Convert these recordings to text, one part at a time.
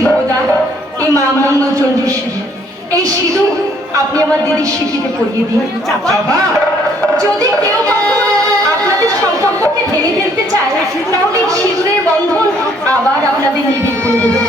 ধ্রুবদা, এই মা মঙ্গল চণ্ডীর সিঁদুর, এই সিঁদুর আপনি আমার দিদির সিঁথিতে পরিয়ে দিন। যদি কেউ আপনাদের সম্পর্ককে ভেঙে ফেলতে চায়, তাহলে এই সিঁদুরের বন্ধন আবার আপনাদের নিবিড় করে দেবে।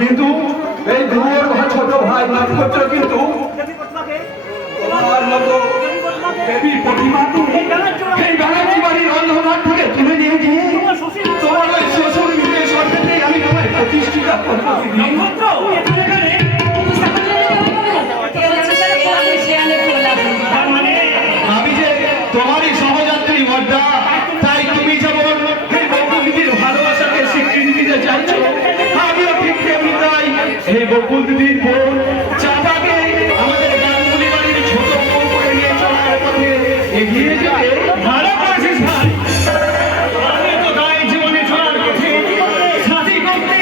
কিন্তু এই ধ্রুবর ছোট ভাই নক্ষত্র কিন্তু তোমার মতো দেবীর প্রতিমাকে এই বাঙালি বাড়ির অন্ধকার থেকে তুলে নিয়ে গিয়ে তোমার ওই শ্বশুর মিলে সরকারকে আমি তোমায় প্রতিষ্ঠিত করবো। আমি যে তোমারই সহযাত্রী বর্দা, তাই তুমি যেমন এই বকুলদিদির ভালোবাসাকে স্বীকৃতি দিতে চাইছো, আমিও ঠিক তেমনি তাই এই বকুলদিদির বোন চাপাকে আমাদের গাঙ্গুলি বাড়ির ছোট বোন করে নিয়ে চলার পথে এগিয়ে যেতে ভালো করেছিস ভাই। আমি তো তাই জীবনে চলার পথে সাথী করতে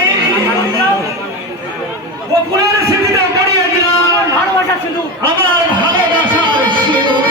বকুলের স্মৃতিটা করিয়ে দিলাম ভালোবাসা শুধু আমার ভালোবাসার সিঁদুর।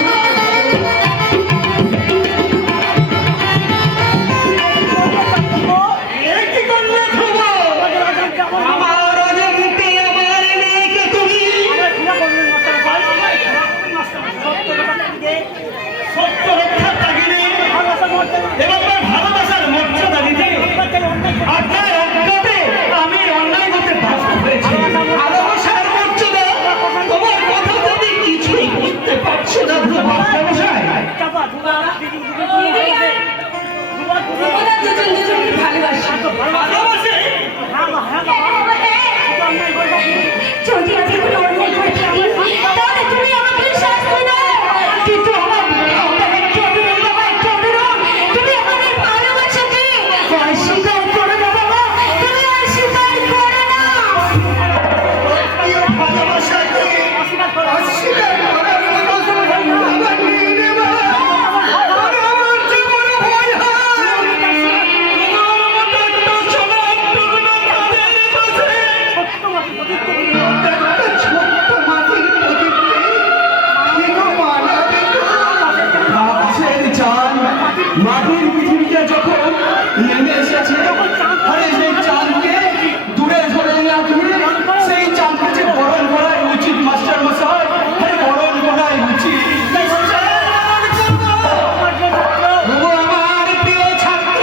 মাটির পৃথিবীতে যখন নেমে এসেছে, আরে সেই চাঁদকে দূরে ধরে রাখিয়ে সেই চাঁদকে যে বরণ করাই উচিত মাস্টার মশাই, আরে বরণ করাই উচিত। আমার প্রিয় ছাত্র,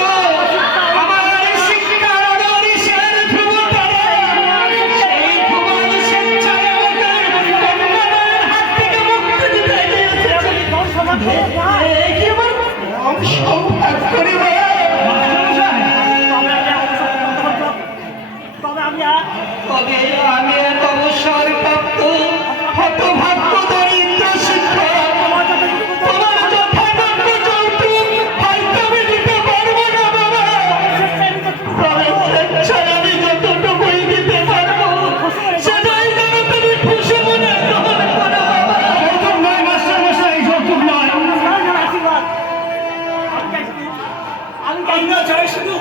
আমার শিক্ষার অনিশের ধ্রুবতারা, সেই ধ্রুবন স্বেচ্ছায় আমাদের কন্যাদের হাত থেকে মুক্তি দিতে এসেছে। তবে আমি এক অবসর প্রাপ্ত হতভাগ্য দরিদ্র শিক্ষক, তোমার যথাযোগ্য যৌতুক হয়তো আমি দিতে পারবো না বাবা, তবে স্বেচ্ছায় আমি যতটুকুই দিতে পারবো সেটাই যেন তুমি খুশি মনে গ্রহণ করো বাবা। যৌতুক নয় মাস্টার মশাই, যৌতুক নয়। আমরা চাই শুধু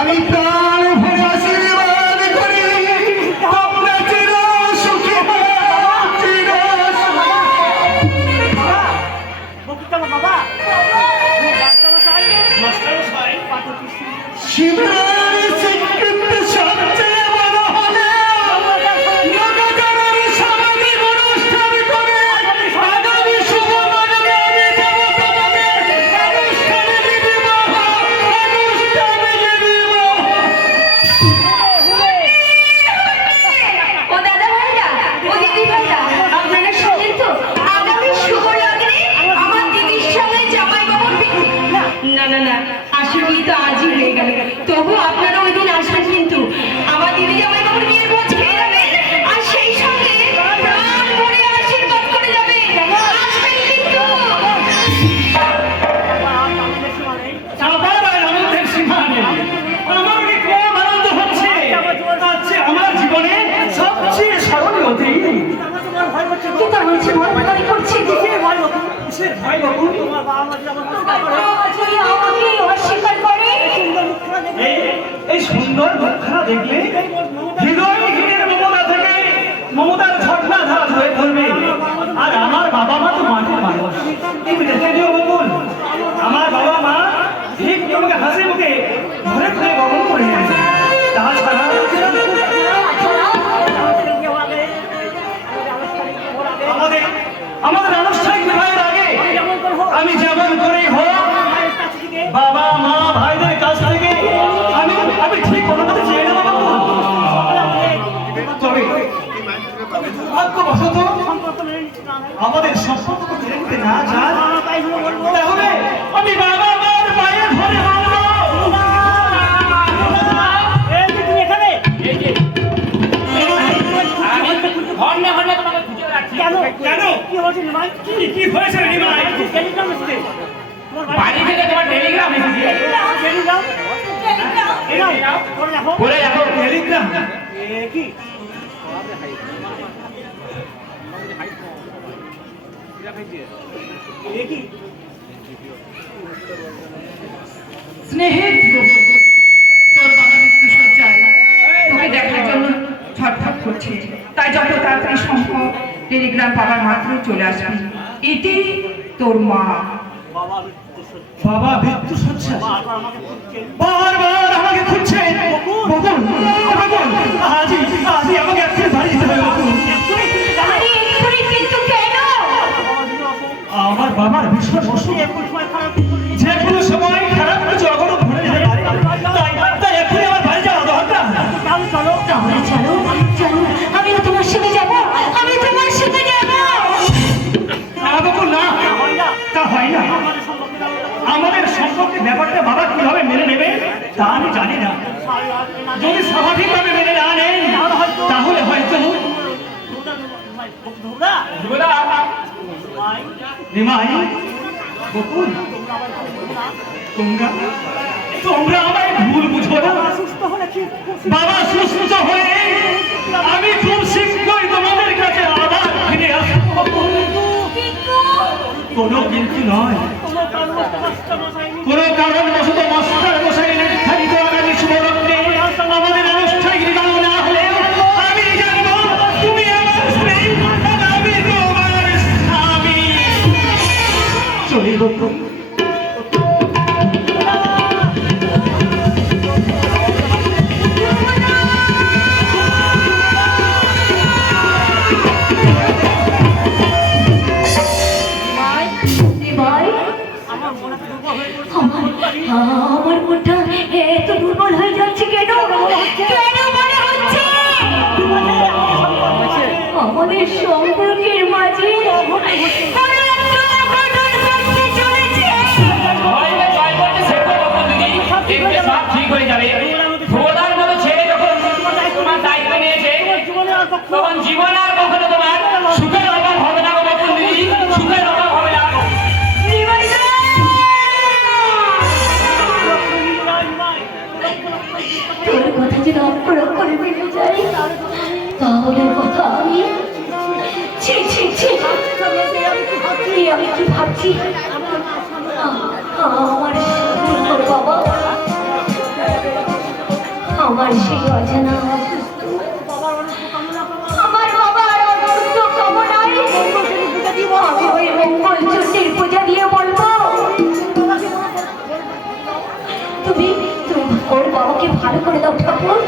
আমি প্রাণ ভরে আশীর্বাদ করি তোমরা চির সুখী চির শিবের স্বীকৃতি সবচেয়ে বড় হলে লোকাচারের সামাজিক অনুষ্ঠান করে আগামী শুভ লগ্নে আমি দেবতাদের অনুষ্ঠানে বিধি না না না, আসল বিয়ে তো আজই হয়ে গেল। তবু আপনারা ওই দিন আসবেন কিন্তু। আমার দিদি জামাই বাবুর বিয়ের ভোজ খেয়ে যাবেন, আর সেই সঙ্গে প্রাণ ভরে আশীর্বাদ করে যাবেন। আসবেন কিন্তু। চাপার আর আনন্দের সীমা নেই। আমার কি কম আনন্দ হচ্ছে, আজকে আমার জীবনে সবচেয়ে স্মরণীয় দিন। কিন্তু আমার যে ভয় করছে, কিসের ভয় বাবু? যদি আমাকে অস্বীকার করে। এই সুন্দর মুখখানা দেখলে হৃদয়হীনের মমতা থেকে মমতার ঝর্ণা ধারা হয়ে পড়বে। আর আমার বাবা মা তো মাটির মানুষ, তুমি দেখে দিও বকুল, আমার বাবা মা ঠিক তোমাকে হাসি মুখে ঘরে ঘরে বহন করে নিয়েছে। তাছাড়া আমাদের আনুষ্ঠানিক বিবাহের আগে আমি যেমন করেই হোক বাবা মা ভাইদের কাছ থেকে আমি ঠিক কোনো কথা চেয়ে নেবো বাবু। তবে ভাগ্যবশত আমাদের সম্পর্ক মেনে নিতে না যান, তাহলে আমি বাবা মার পায়ে ধরে বলবো, কি হয়েছে নিমাই? বাড়ি থেকে তোমার টেলিগ্রাম এসেছে। বলে রাখো টেলিগ্রাম কি? স্নেহের তোর বাবা মৃত্যু সজ্জায় তোকে দেখার জন্য ছটফট করছে। তাই যত তাড়াতাড়ি সম্ভব টেলিগ্রাম পাবার মাত্র চলে আসবি। এটি তোর মা। বাবা মৃত্যু সজ্জা বারবার আমাকে খুঁজছে। বকুল আজই আমাকে এক্ষুনি বাড়ি যেতে হবে। বকুল কিন্তু কেন? আমার বাবার ভীষণ অসুখ, যে কোনো সময় খারাপ কিছু অঘটন ঘটে যেতে পারে। তাই এক্ষুনি আমার বাড়ি যাওয়া দরকার। তাহলে চলো চলো, আমিও তোমার সাথে যাবো, আমি তোমার সাথে যাবো। না বকুল না, তা হয় না। আমাদের সম্পর্কে ব্যাপারটা বাবা কিভাবে মেনে নেবে তা আমি জানি না। যদি স্বাভাবিকভাবে মেনে না নেন তাহলে হয়তো নিমাই বকুল তোমরা আমায় ভুল বুঝো না। বাবা সুস্থ হয়ে আমি খুব শীঘ্রই তোমাদের কাছে আবার ফিরে আসবো। কোনো কিন্তু নয়, কোনো কারণবশত মাস্টার মশাই নির্ধারিত আগামী শুভলগ্নে আমাদের আনুষ্ঠানিক বিবাহ না হলেও আমি জানবো তুমি আমার স্ত্রী আর আমি তোমার স্বামী। চলে বকুল। আমার মনটা এত দুর্বল হয়ে যাচ্ছে কেন? কেন মনে হচ্ছে আমাদের সম্পর্কের মাঝে সব ঠিক হয়ে যাবে। ভোলার মতো ছেলে যখন তোমার দায়িত্ব নিয়েছে তখন জীবন আর কখনো তোমার সুখের অভাব হবে না গো বকুল দিদি, সুখের অভাব হবে না। তোর কথা যদি অক্ষর অক্ষরে মেনে যাই তাহলে কথা আমি ছি ছি ছি আমি কি ভাবছি? আমার দুর্বল বাবা, আমার সেই অজানা আমার বাবার অনন্ত কামনায় আমি ওই মঙ্গল চণ্ডীর পূজা দিয়ে বলবো তুমি ওর বাবাকে ভালো করে দাও ঠাকুর।